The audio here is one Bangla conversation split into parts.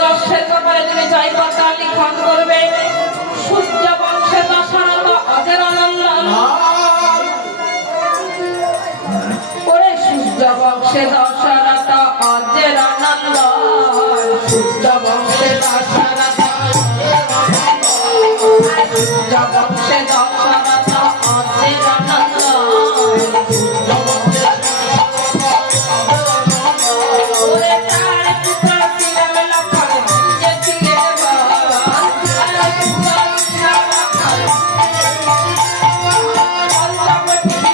দশের কপালে তুমি জয়পাতা লিখন করবে সূর্য বংশে দশরথ অজের আনন্দ ওরে সূর্য বংশে দশরথ অজের আনন্দ সূর্য বংশে দশরথ সূর্য বংশে দশরথ অজের আনন্দ ওরে তার পুত্র ছিলেন লক্ষণ যে ছিলেন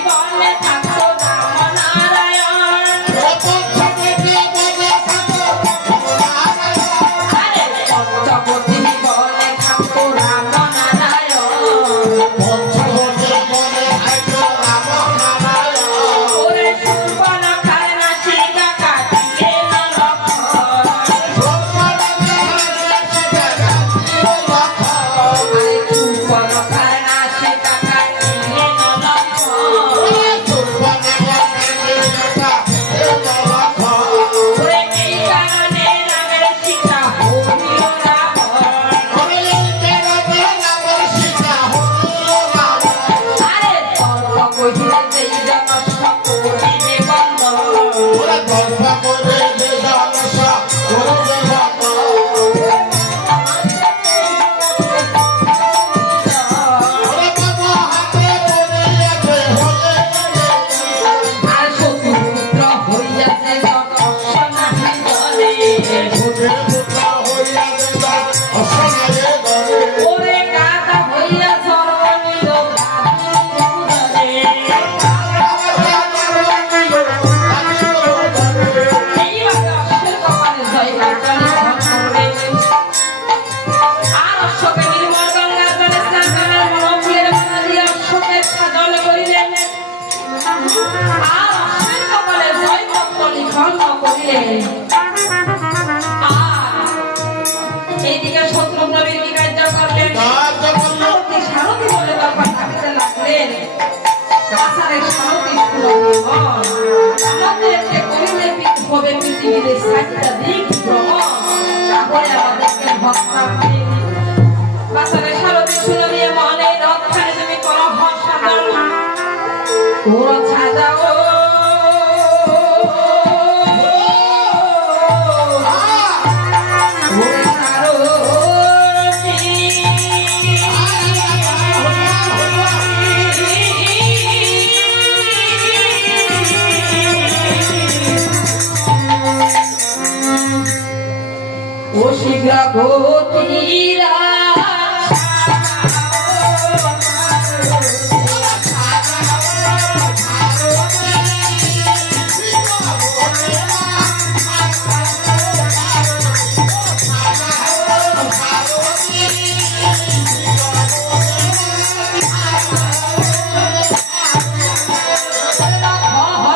বনে থাকতো রামনারায়ণ পঞ্চবতী বনে থাকতো রামনারায়ণ ওরে সুবর্ণখার নাচি কাকা কে না লক্ষণ আরে সুবর্ণখার নাচি কাকা কে না লক্ষণ ওরে এই কারণে রামের সীতা হইল রাবণ আরে তর্ক কহিলে যেই জন সকলিনে বন্ধ আর শত্রুপুত্র হইয়াছে যতস্য নাহি জনে ওরে কাটা হইয়া স্বর্গ নিল উদরে এইভাবে অশ্বের কপালে জয়পাতা লিখন করবে আর অশ্বকে নির্মল গঙ্গার জলে স্নান করার মনোফুলের মালা দিয়ে অশ্বকে সাজল করিলেন আর অশ্বের কপালে জয়পত্র লিখন করিলেন আর এইদিকে শত্রুঘ্ন বীর কার্য করলেন সারথি সারথি বলে তখন ভাবিতে লাগলেন আসারে সারথি সুরভ্রমণ আমাদেরকে করিলে হবে পৃথিবীতে সাতটা দিক ভ্রমণ তাহলে আমাদেরকে ভরসা হবে আসারে সারথি শুনবিয়ে মনে রক্ষায় তুমি করো ভরসা করো ওরা ছাদাও ওরে সারথি ও শীঘ্র গতিরা Oh,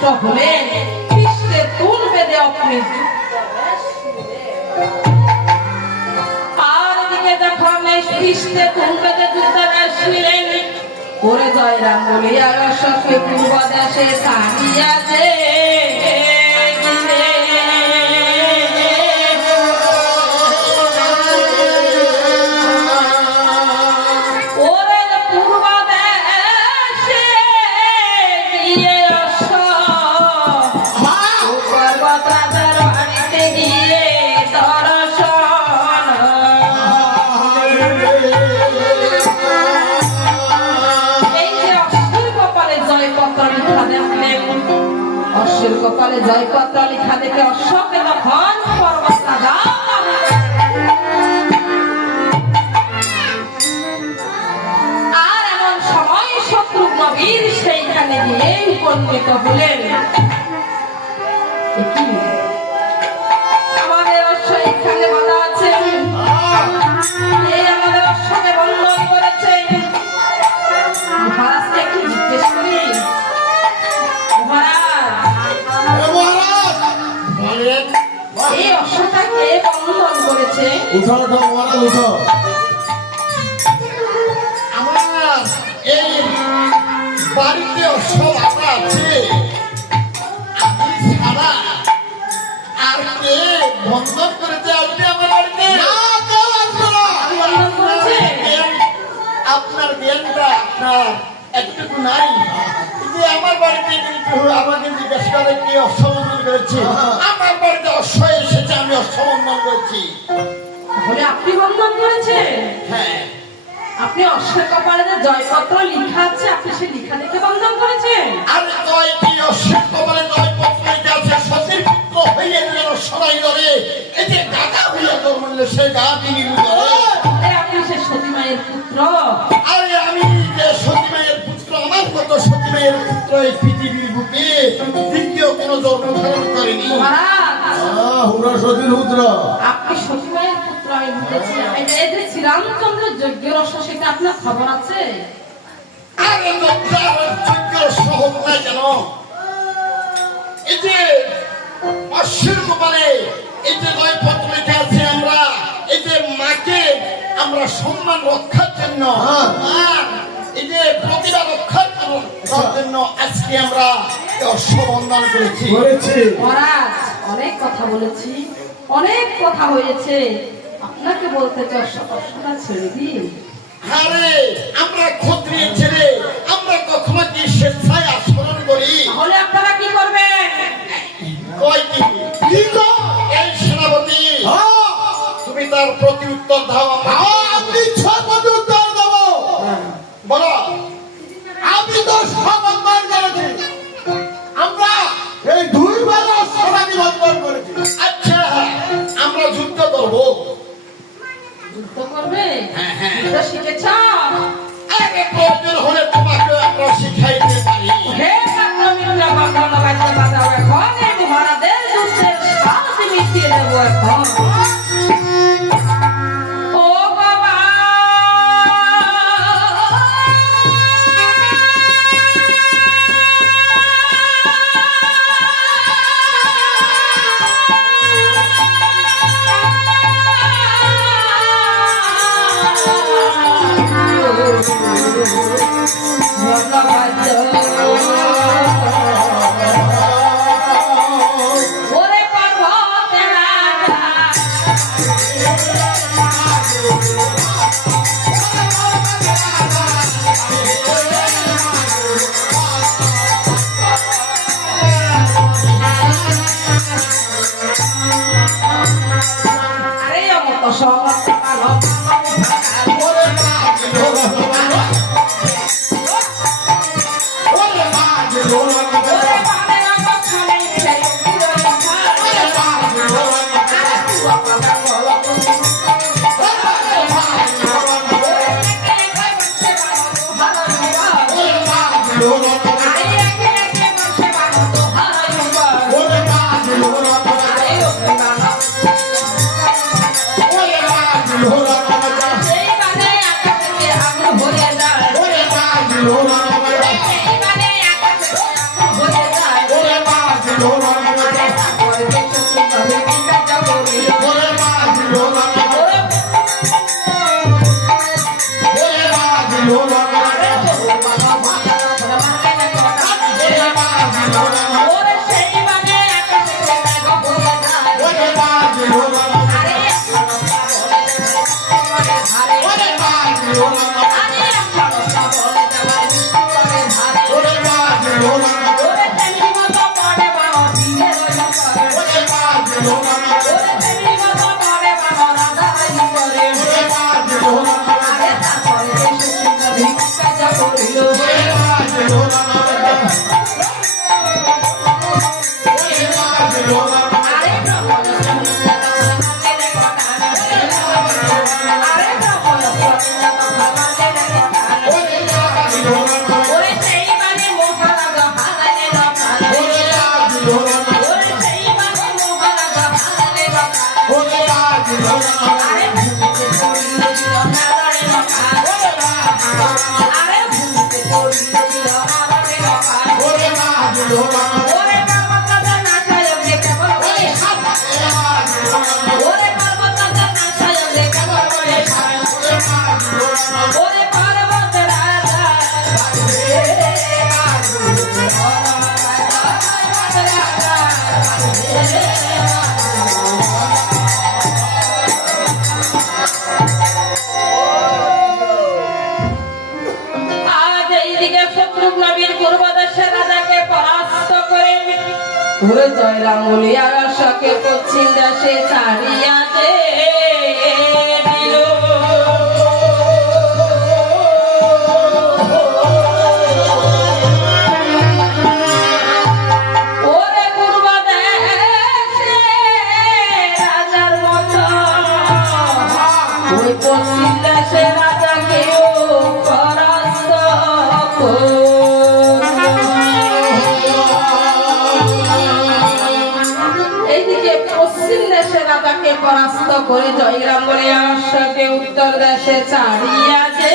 সন্তুষ্ট হলেন, পৃষ্ঠে তুল বেঁধে আপনি আর এদিকে যখন পৃষ্ঠে তুল বেঁধে যুদ্ধরাজ ছিলেন করে জয়রাম বলিয়া সখে পূর্ব দেশে সারিয়া যে কপালে জয়পত্র লেখা দেখে অশ্বকে তখন পর্বত রাজা আর এমন সময় শত্রুঘ্ন বীর সেইখানে গিয়ে উপনীত হলেন। আমাদের অশ্ব এইখানে বাধা আছে, এই আমাদের অশ্বকে বন্ধন করেছে। মহারাজকে কি জিজ্ঞেস করি, এই অশ্বটাকে বন্ধন করেছে? আমার এই বাড়িতে অশ্ব বাঁধা আছে, আমি ছাড়া আর কে বন্ধন করেছে? আপনি আমার বাড়িতে আপনার জ্ঞানটা আপনার একটুকু নাই। আমার বাড়িতে কিন্তু আমাকে জিজ্ঞেস করে কে অশ্ববন্ধন করেছে, আমার বাড়িতে অশ্ব এসেছে, আমি অশ্ববন্ধন করেছি। তাহলে আপনি বন্ধন করেছেন? হ্যাঁ। আপনি অশ্বের কপালে যে জয়পত্র লেখা আছে, আপনি সেই লেখা দেখে বন্ধন করেছেন? আর জয় কি অশ্বের কপালে জয়পত্র লেখা আছে? সতীর পুত্র হইয়া যেন সবাই ধরে, এই যে গাদা হইয়া জন্ম নিলে সে গা তিনি ধরে। আপনি সে সতী মায়ের পুত্র? আরে আমি যে সতী মায়ের পুত্র, আমার মতো সতী মায়ের পুত্র এই পৃথিবীর বুকে দ্বিতীয় কোনো জন্ম ধারণ করেনি। আপনি সতী মায়ের পুত্র, আমি বুঝেছি। এই যে শ্রীরামচন্দ্র যজ্ঞ রস, সেটা আপনার খবর আছে? আরে যজ্ঞ সহজ নাই কেন? এই যে অশ্বের কপালে এই যে জয়পত্র লেখা আছে, আমরা এই যে মাকে আমরা সম্মান রক্ষার জন্য, এই যে প্রতিভা রক্ষার জন্য আজকে আমরা অশ্ববন্ধন করেছি। মহারাজ, অনেক কথা বলেছি, অনেক কথা হয়েছে, আপনাকে বলতে চাই অশ্বটা ছেড়ে দিন। আরে আমরা ক্ষত্রিয় ছেলে, আমরা কখনো কি স্বেচ্ছায় আচরণ করি? তাহলে আপনারা কি করবেন? কয় কি এই সেনাপতি, তুমি তার প্রতি উত্তর দাও। আপনি ছয় প্রতি উত্তর দেব। বলো। আপনি তো সবার করেছি, আমরা এই দুই বেলা সবাই বন্ধন করেছি। আচ্ছা, আমরা যুদ্ধ করবো। যুদ্ধ করবে? হ্যাঁ, হ্যাঁ। যুদ্ধ শিখেছ? আরে প্রয়োজন হলে তোমাকে আমরা শিখাইতে পারি। হে পাত্রমিত্রা, বন্ধন লাগাইতে বাজাও এখন, এই মহারাজের যুদ্ধের শান্তি মিটিয়ে দেবো এখন। ও বাবা, ওরে পর্বতের রাজা, আরে অমত সমর্থ মানব ওরে দেবী বাবা করে বাবা রাধা রানী করে আরে তারপরে এসে সুন্দর ভিক্ষা যা করিল আরে ব্রাহ্মণ আরে ব্রাহ্মণ ওরে সেই মানে মহারাজা হারালে রকাল ওরে সেই মানে মহারাজা হারালে রকাল আরে ভূমিতে পড়িল নারায়ণ রকাল আরে ভূমিতে পড়িল নারায়ণ রকাল ওরে পার্বতী নাচায় কেবল বলে ওরে পার্বতী নাচায় কেবল বলে ওরে পার্বত রাজা আজ এইদিকে শত্রুঘ্ন বীর পূর্বদেশের রাজাকে পরাস্ত করে ওরে জয়রাম বলিয়া আশাকে পশ্চিম দেশে ছাড়িয়াছে দিল ওরে পূর্বদেশে রাজার মতো ওই পশ্চিম দেশে রাজাকেও পরাস্ত এইদিকে পশ্চিম দেশে রাজাকে পরাস্ত করে জয়রাম বলে আশাকে উত্তর দেশে ছাড়িয়াছে